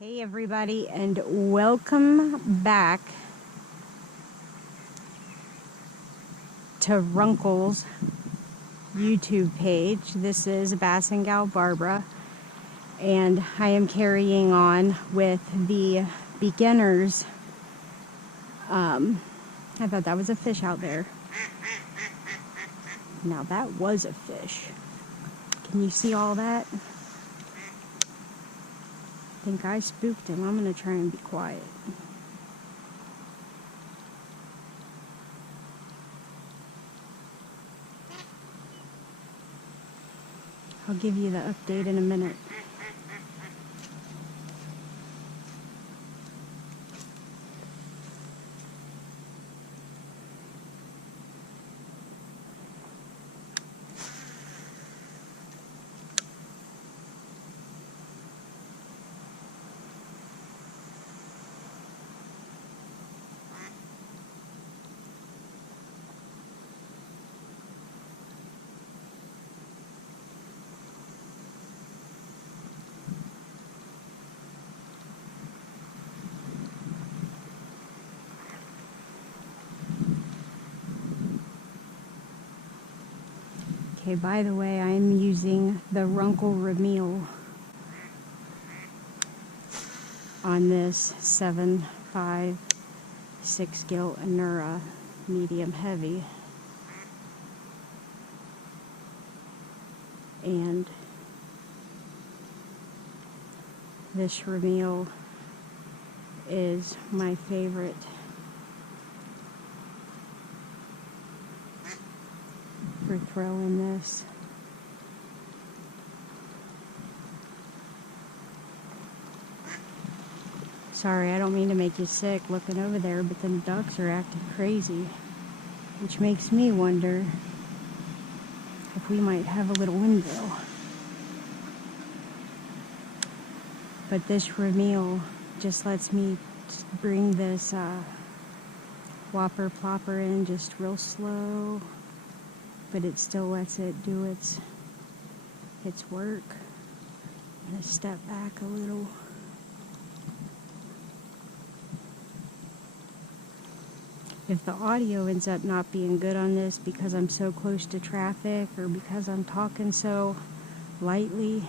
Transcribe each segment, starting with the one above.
Hey everybody, and welcome back to Runcl's YouTube page. This is Bass and Gal Barbara, and I am carrying on with the beginners. I thought that was a fish out there. Now that was a fish. Can you see all that? I think I spooked him. I'm going to try and be quiet. I'll give you the update in a minute. Okay, by the way, I'm using the Runcl on this 7.5 6-gill Anura medium heavy, and this Runcl is my favorite for throwing this. Sorry, I don't mean to make you sick looking over there, but the ducks are acting crazy, which makes me wonder if we might have a little window. But this Runcl just lets me bring this whopper plopper in just real slow, but it still lets it do its work. I'm going to step back a little. If the audio ends up not being good on this because I'm so close to traffic or because I'm talking so lightly,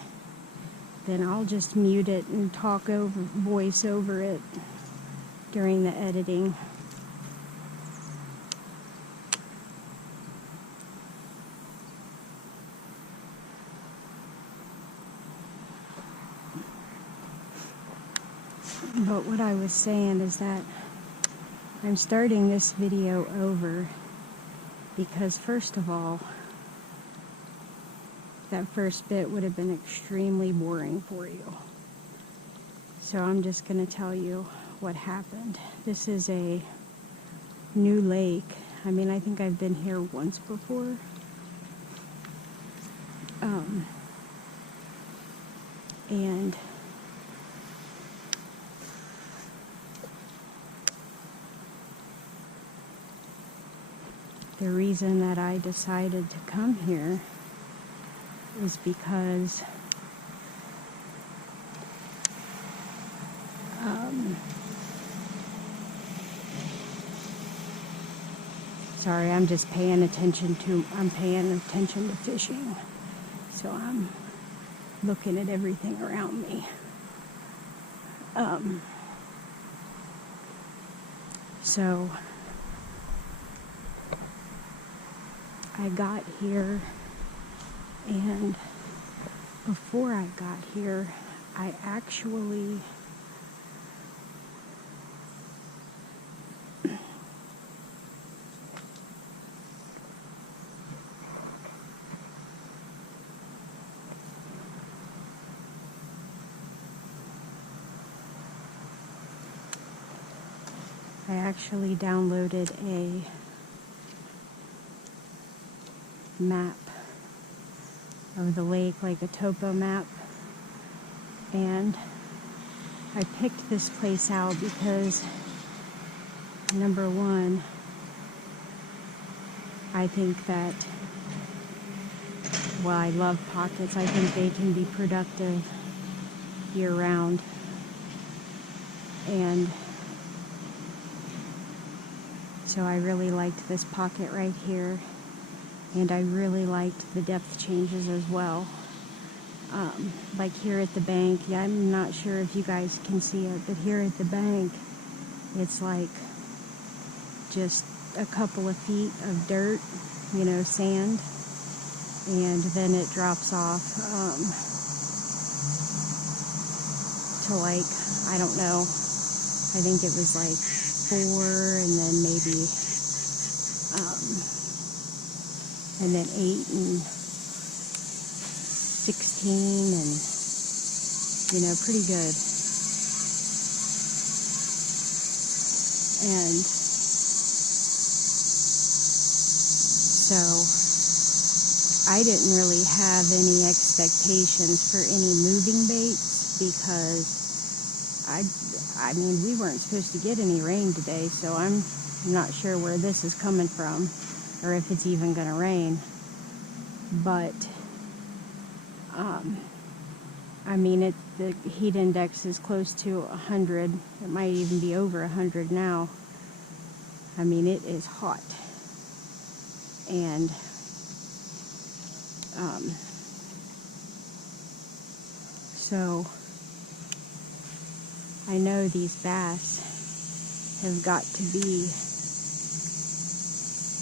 then I'll just mute it and voice over it during the editing. But what I was saying is that I'm starting this video over because, first of all, that first bit would have been extremely boring for you. So I'm just going to tell you what happened. This is a new lake. I mean, I think I've been here once before. And the reason that I decided to come here is because sorry, I'm paying attention to fishing. So I'm looking at everything around me. So I got here, and before I got here, I actually downloaded a map of the lake, like a topo map, and I picked this place out because, number one, I think that, well, I love pockets. I think they can be productive year-round. And so I really liked this pocket right here, and I really liked the depth changes as well. Like here at the bank, yeah, I'm not sure if you guys can see it, but here at the bank, it's like just a couple of feet of dirt, sand, and then it drops off to like, I don't know, I think it was like 4, and then maybe and then 8 and 16, and pretty good. And so I didn't really have any expectations for any moving baits, because I mean, we weren't supposed to get any rain today, so I'm not sure where this is coming from, or if it's even going to rain. But I mean, the heat index is close to 100. It might even be over 100 now. I mean, it is hot. And so I know these bass have got to be,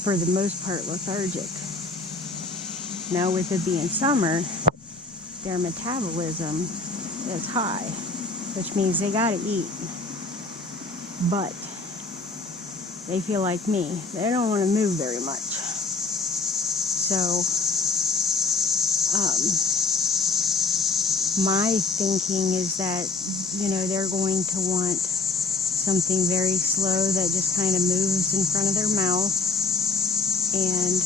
for the most part, lethargic. Now, with it being summer, their metabolism is high, which means they gotta eat. But they feel like me. They don't want to move very much. So, my thinking is that, they're going to want something very slow that just kind of moves in front of their mouth, and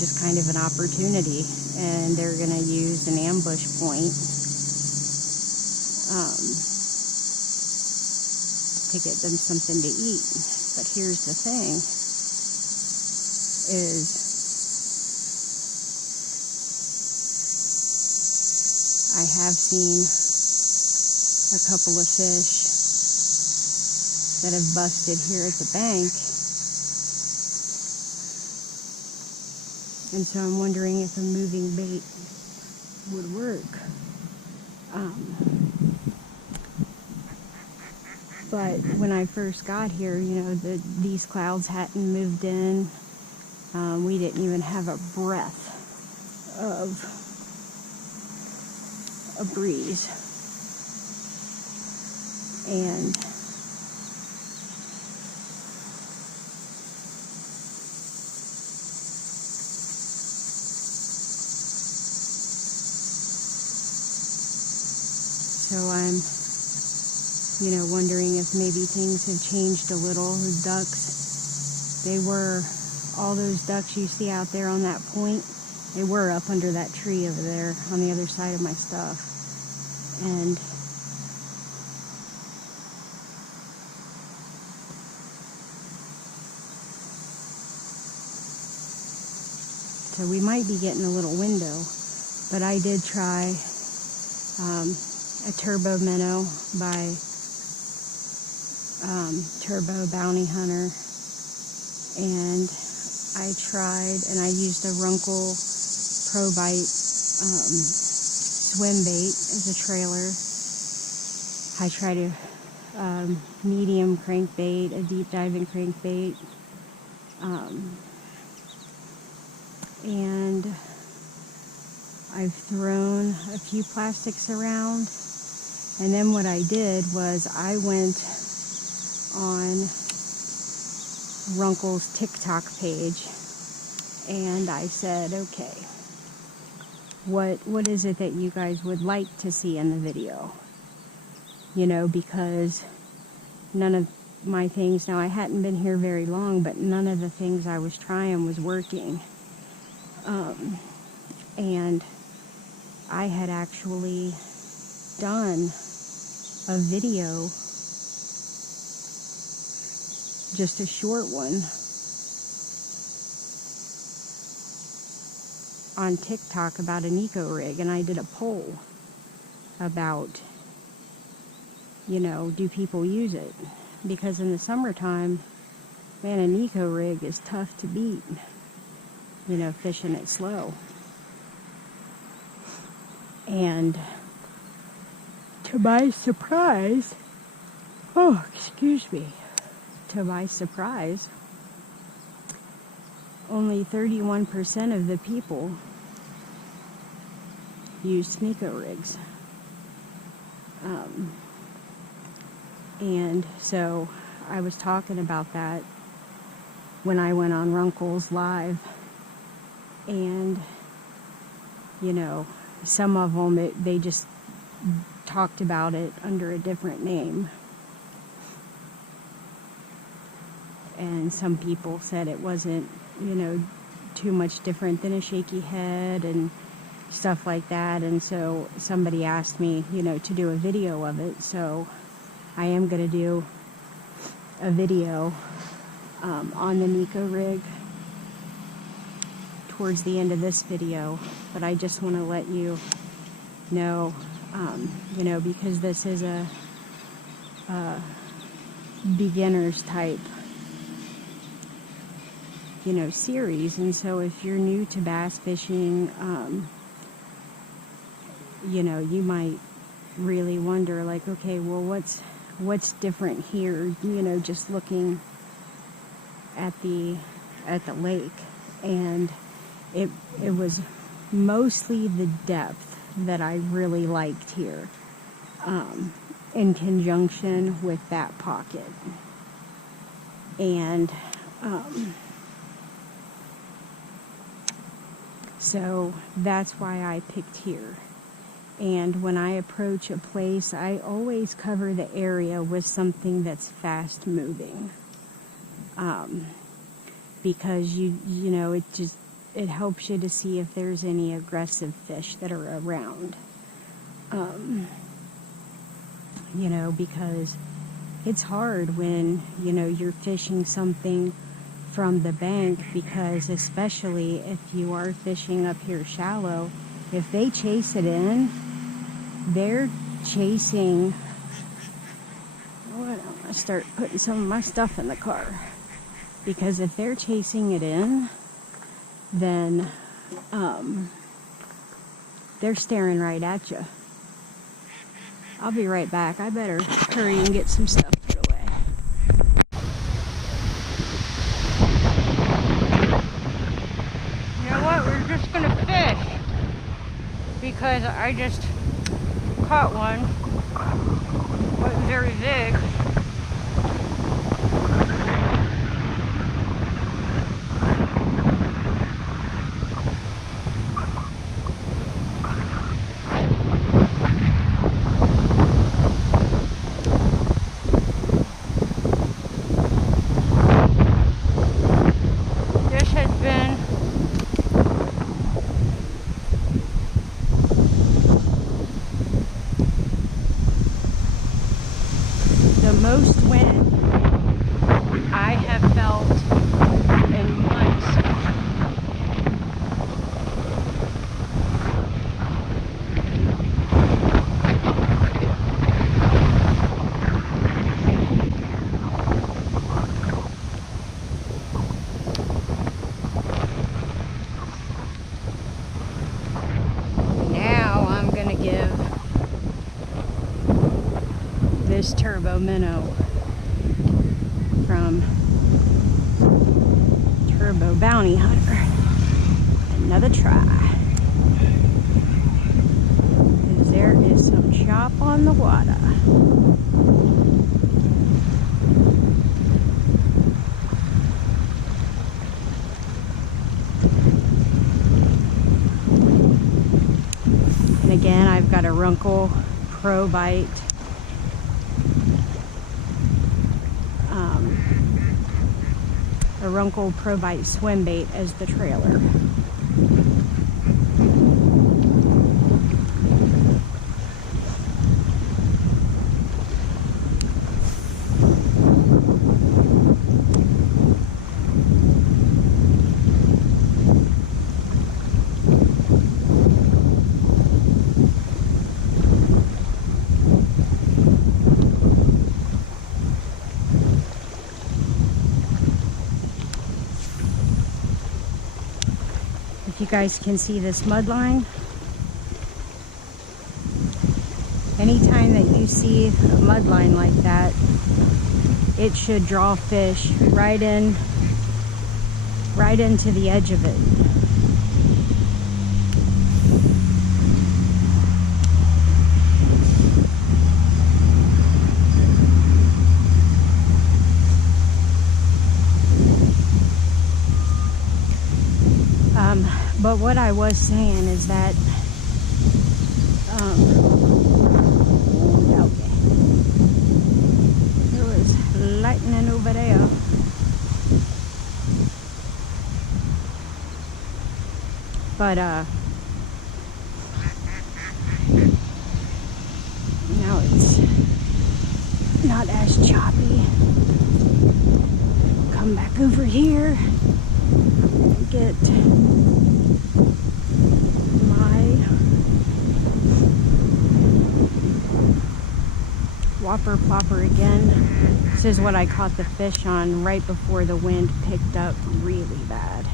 just kind of an opportunity, and they're going to use an ambush point to get them something to eat. But here's the thing, is I have seen a couple of fish that have busted here at the bank. And so I'm wondering if a moving bait would work. But when I first got here, these clouds hadn't moved in. We didn't even have a breath of a breeze. And so I'm, wondering if maybe things have changed a little. The ducks, all those ducks you see out there on that point, they were up under that tree over there on the other side of my stuff. And so we might be getting a little window. But I did try a turbo minnow by Turbo Bounty Hunter, and I used a Runcl Pro Bite swim bait as a trailer. I tried a medium crankbait, a deep diving crankbait, and I've thrown a few plastics around. And then what I did was I went on Runcl's TikTok page, and I said, okay, what is it that you guys would like to see in the video? Because none of my things, now I hadn't been here very long, but none of the things I was trying was working. And I had actually done a video, just a short one, on TikTok about an eco rig, and I did a poll, about, do people use it? Because in the summertime, man, an eco rig is tough to beat, fishing it slow. And to my surprise, to my surprise, only 31% of the people use eco rigs. And so I was talking about that when I went on Runcl's live, and some of them they just talked about it under a different name, and some people said it wasn't too much different than a shaky head and stuff like that. And so somebody asked me to do a video of it, so I am going to do a video on the Nico rig towards the end of this video, but I just want to let you know, because this is a beginner's type, series, and so if you're new to bass fishing, you might really wonder, like, okay, well, what's different here, just looking at the lake. And it was mostly the depth that I really liked here, in conjunction with that pocket. And so that's why I picked here. And when I approach a place, I always cover the area with something that's fast moving. Because it helps you to see if there's any aggressive fish that are around. Because it's hard when, you're fishing something from the bank, because especially if you are fishing up here shallow, if they chase it in, they're chasing. I'm gonna start putting some of my stuff in the car, because if they're chasing it in, then they're staring right at you. I'll be right back. I better hurry and get some stuff put away. You know what? We're just gonna fish, because I just caught one. Wasn't very big. This has been the most wind I have felt in months. Now I'm gonna give this turbo minnow from Turbo Bounty Hunter another try, because there is some chop on the water. And again, I've got a Runcl Pro Bite a Runcl Pro Bite swim bait as the trailer. if you guys can see this mud line. Anytime that you see a mud line like that, it should draw fish right into the edge of it. But what I was saying is that there was lightning over there. But now it's not as choppy. Come back over here and get whopper plopper again. This is what I caught the fish on right before the wind picked up really bad.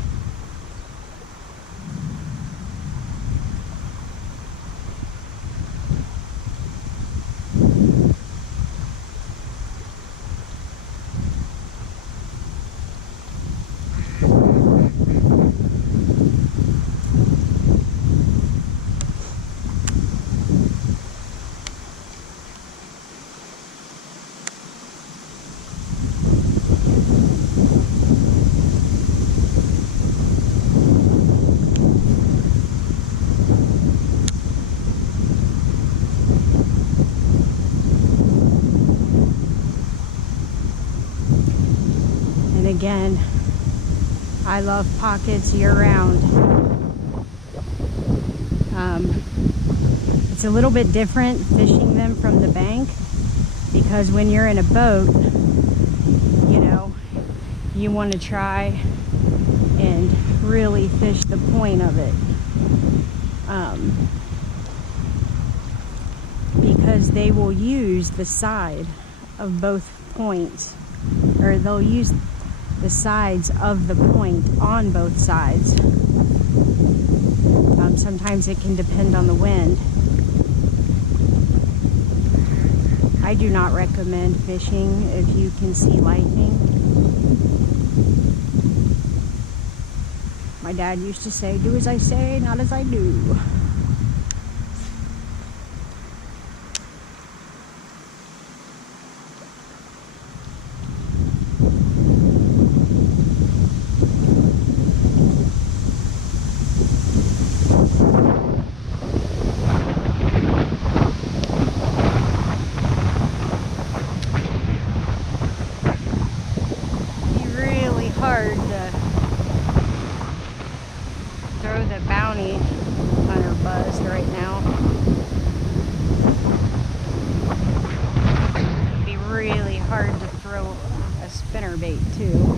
Again, I love pockets year-round. It's a little bit different fishing them from the bank, because when you're in a boat, you know, you want to try and really fish the point of it, because they will use the side of both points, or they'll use the sides of the point on both sides. Sometimes it can depend on the wind. I do not recommend fishing if you can see lightning. My dad used to say, do as I say, not as I do. Hard to throw the bounty hunter buzz right now. It'd be really hard to throw a spinnerbait too.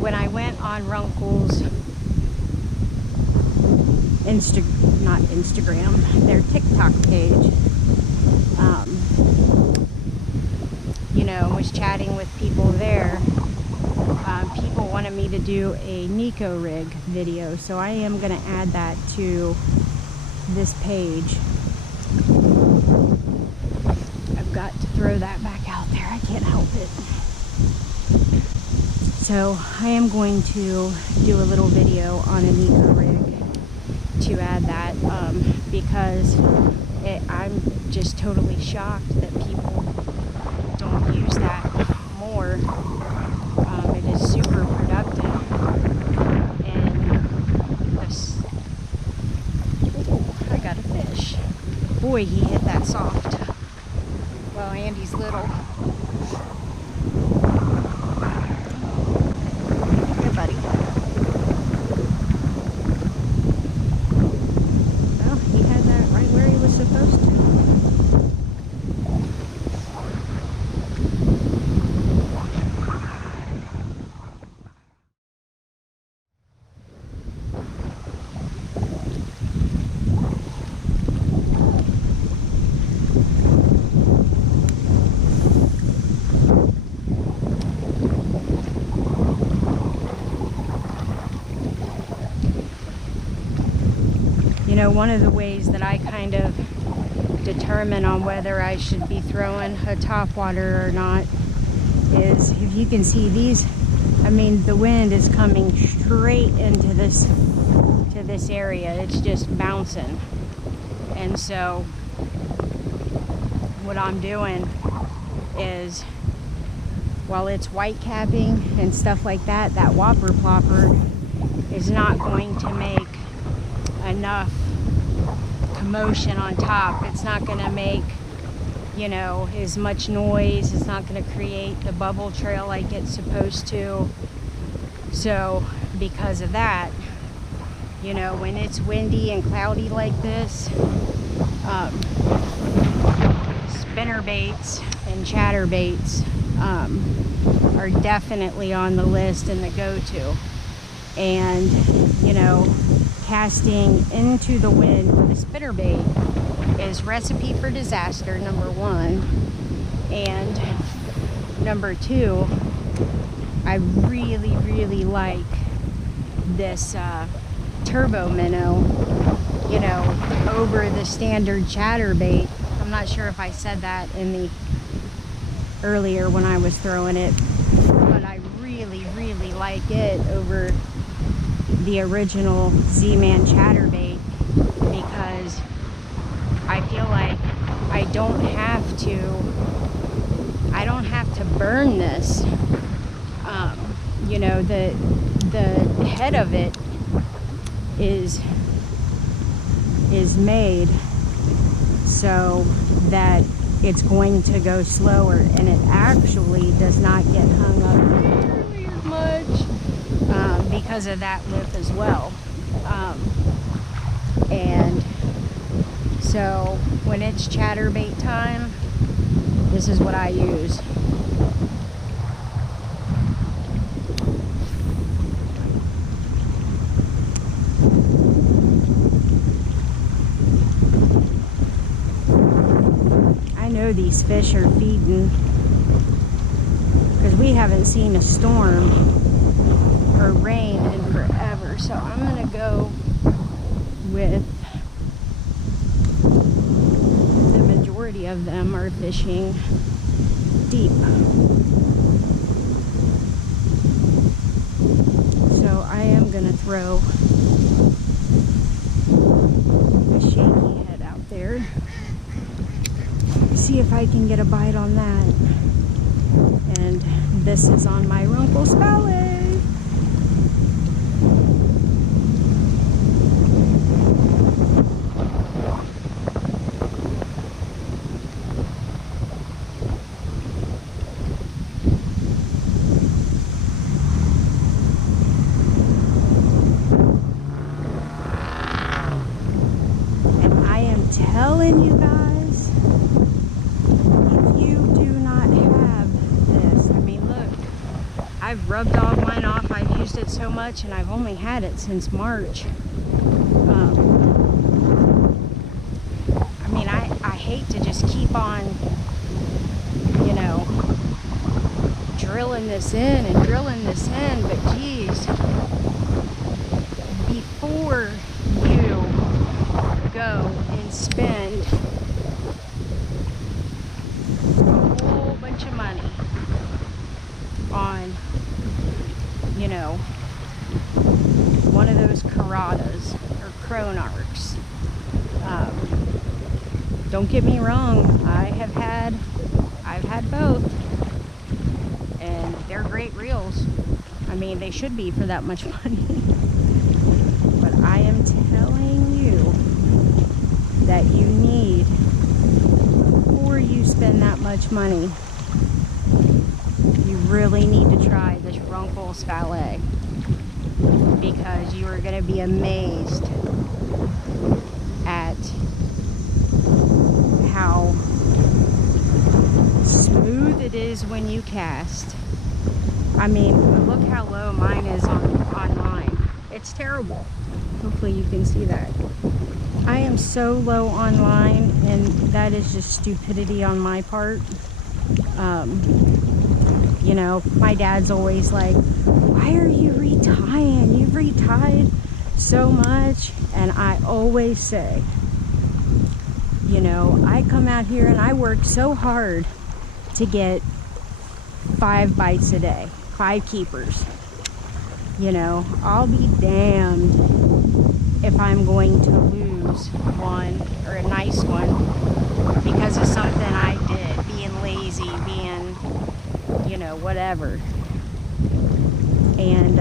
When I went on Runcl's not Instagram, their TikTok page, you know, was chatting with people there. People wanted me to do a Nico rig video, so I am going to add that to this page. I've got to throw that back out there. I can't help it. So I am going to do a little video on a Nico rig to add that, because I'm just totally shocked that people don't use that more. It is super productive, and this, oh, I got a fish. Boy, he hit that soft. Well, Andy's little. one of the ways that I kind of determine on whether I should be throwing a top water or not is, if you can see these, I mean, the wind is coming straight into this area. It's just bouncing. And so what I'm doing is, while it's white capping and stuff like that, that whopper plopper is not going to make enough commotion on top. It's not going to make, you know, as much noise. It's not going to create the bubble trail like it's supposed to. So because of that, you know, when it's windy and cloudy like this, spinner baits and chatter baits are definitely on the list and the go-to. And, you know, casting into the wind with a spinner bait is recipe for disaster, number one. And number two, I really, really like this turbo minnow, you know, over the standard chatterbait. I'm not sure if I said that in the earlier when I was throwing it, but I really, really like it over the original Z-Man chatterbait, because I feel like I don't have to burn this. You know, the head of it is made so that it's going to go slower, and it actually does not get hung up nearly as much because of that lip as well. And so when it's chatterbait time, this is what I use. I know these fish are feeding because we haven't seen a storm or rain in forever. So I'm gonna go with the majority of them are fishing deep. So I am gonna throw a shaky head out there. See if I can get a bite on that. And this is on my Runcl Spalley. And I am telling you guys, if you do not have this, I mean, look, I've rubbed all mine off. I've used it so much, and I've only had it since March. I mean, I hate to just keep on, you know, drilling this in and drilling this in, but geez, before you go and spend a whole bunch of money on, you know, one of those Caradas or Cronarchs. Don't get me wrong, I've had both, and they're great reels. I mean, they should be for that much money. But I am telling you that you need, before you spend that much money, you really need to try this Runcl Spalley, because you are going to be amazed at how smooth it is when you cast. I mean, look how low mine is on line. It's terrible. Hopefully you can see that. I am so low on line, and that is just stupidity on my part. You know, my dad's always like, why are you retying? You've retied so much. And I always say, you know, I come out here and I work so hard to get 5 bites a day, 5 keepers. You know, I'll be damned if I'm going to lose one, or a nice one, because of something I did, being lazy, being, you know, whatever. And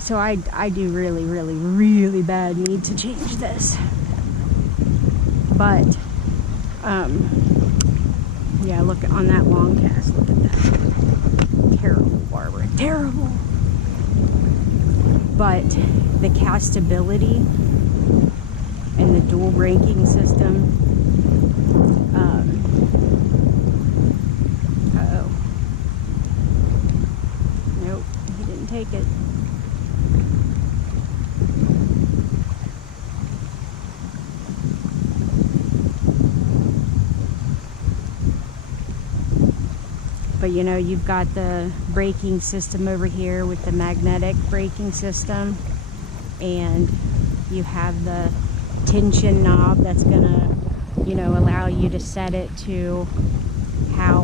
so I do really, really, really bad need to change this. But yeah, look on that long cast, look at that. Terrible, Barbara, terrible. But the castability and the dual braking system, uh-oh. Nope, he didn't take it. But you know, you've got the braking system over here with the magnetic braking system, and you have the tension knob that's gonna, you know, allow you to set it to how,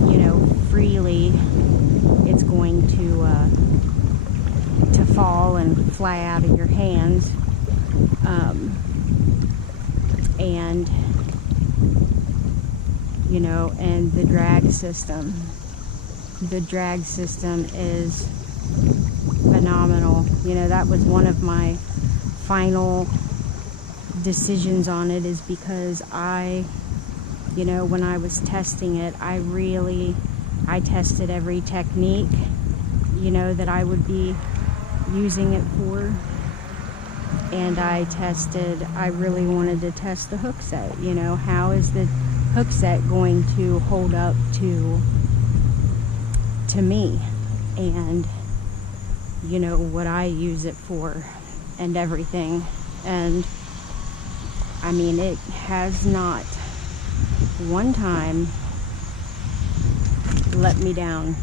you know, freely it's going to fall and fly out of your hands. And you know, and the drag system. The drag system is phenomenal. You know, that was one of my final decisions on it, is because I, you know, when I was testing it, I tested every technique, you know, that I would be using it for. And I really wanted to test the hook set. You know, how is the hook set going to hold up to me, and you know what I use it for and everything. And I mean, it has not one time let me down.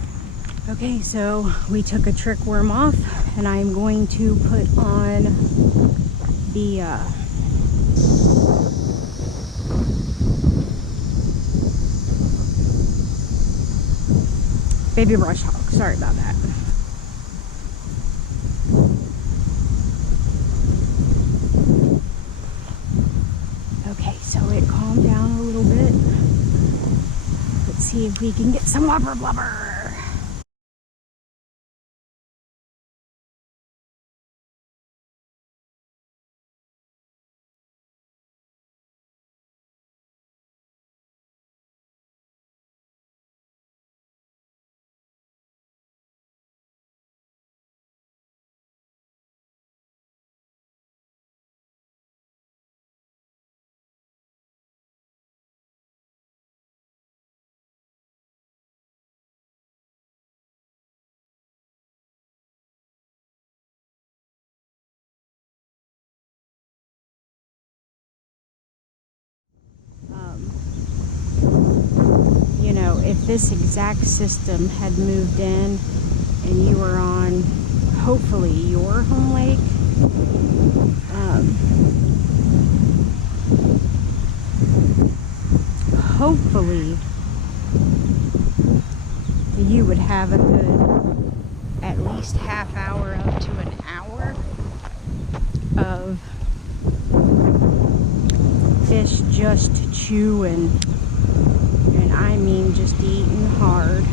Okay, so we took a trick worm off, and I'm going to put on the baby brush hog. Sorry about that. Okay, so it calmed down a little bit. Let's see if we can get some whopper blubber. You know, if this exact system had moved in and you were on, hopefully, your home lake, hopefully you would have a good at least half hour up to an hour of fish just chewing. And I mean just eating hard.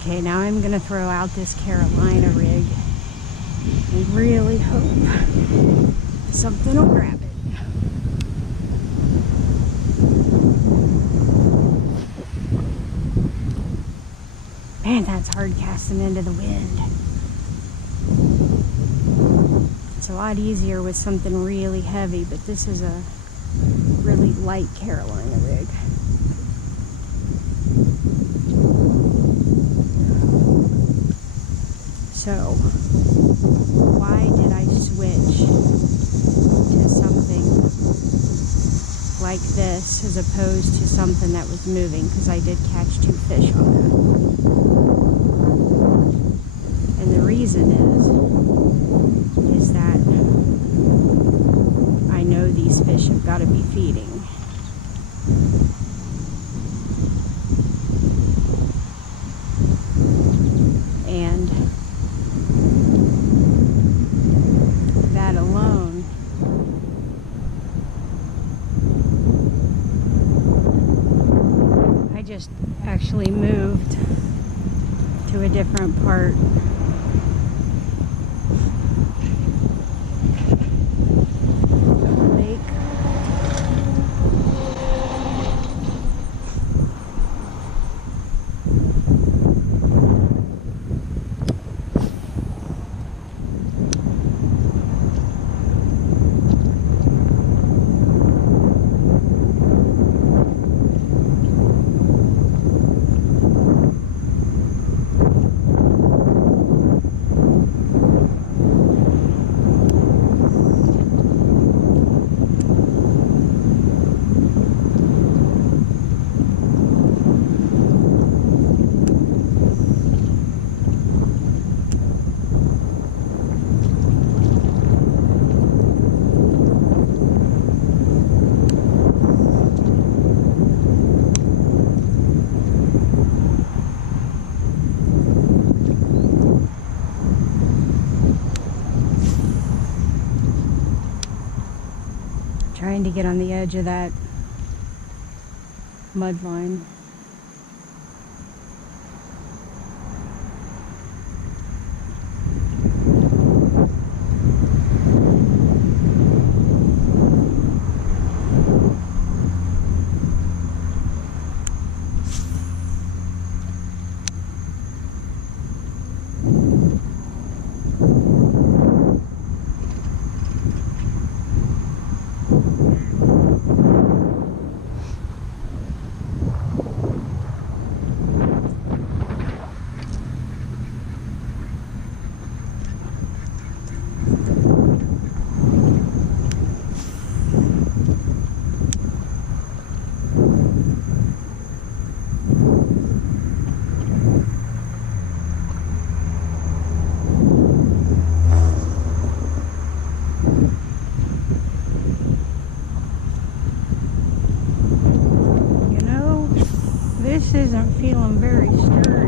Okay, now I'm gonna throw out this Carolina rig and really hope something will grab it. Man, that's hard casting into the wind. It's a lot easier with something really heavy, but this is a really light Carolina rig. So, why did I switch to something like this as opposed to something that was moving? Because I did catch 2 fish on that. And the reason is that I know these fish have got to be feeding. And that alone I just actually moved to a different part of the lake. Trying to get on the edge of that mud line. This isn't feeling very sturdy.